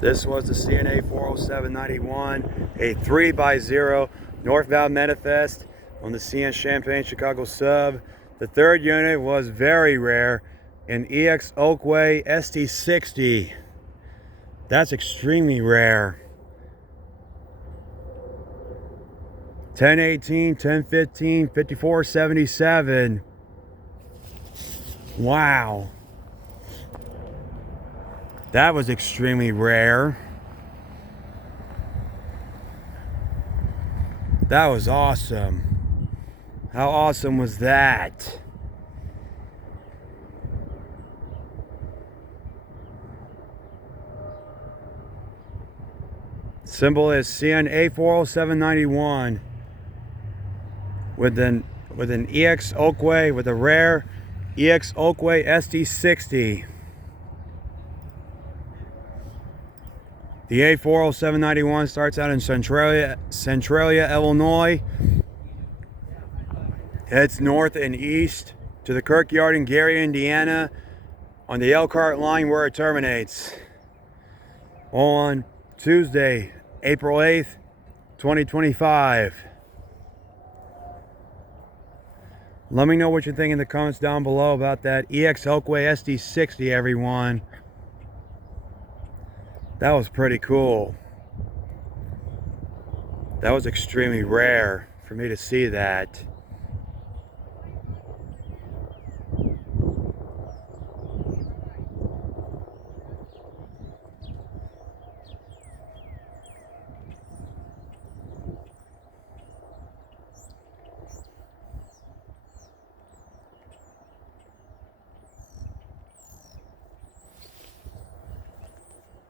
This was the CNA 407-91, a 3x0 northbound manifest on the CN Champaign Chicago sub. The third unit was very rare, an EX Oakway SD60. That's extremely rare. 1018, 1015, 5477. Wow. That was extremely rare. That was awesome. How awesome was that? Symbol is CN A407-91 with an EX Oakway, with a rare EX Oakway SD60. The A407-91 starts out in Centralia, Illinois, heads north and east to the Kirkyard in Gary, Indiana, on the Elkhart line where it terminates. On Tuesday, April 8th, 2025. Let me know what you think in the comments down below about that EX Oakway SD60, everyone. That was pretty cool. That was extremely rare for me to see that.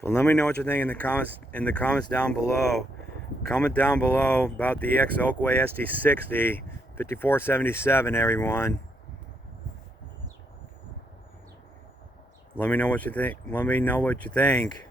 Well, let me know what you think in the comments down below. Comment down below about the EX Oakway SD60 5477, everyone. Let me know what you think. Let me know what you think.